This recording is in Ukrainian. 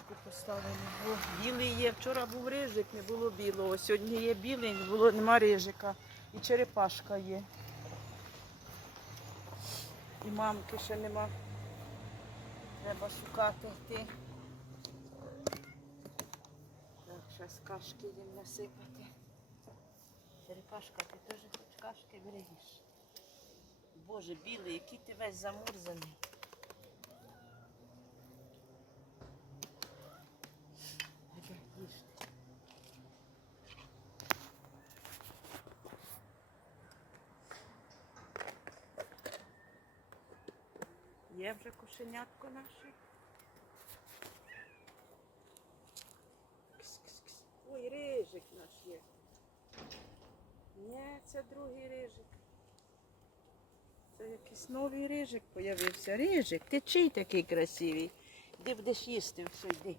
Курочку поставили. О, білий є. Вчора був рижик, не було білого. Сьогодні є білий, не було, нема рижика. І черепашка є. І мамки ще нема. Треба шукати йти. Так, зараз кашки їм насипати. Черепашка, ти теж хоч кашки берегиш. Боже, білий, який ти весь замурзаний. Є вже кошенятко наше. Ой, рижик наш є. Ні, це другий рижик. Це якийсь новий рижик з'явився. Рижик, ти чий такий красивий? Де будеш їсти, все йди.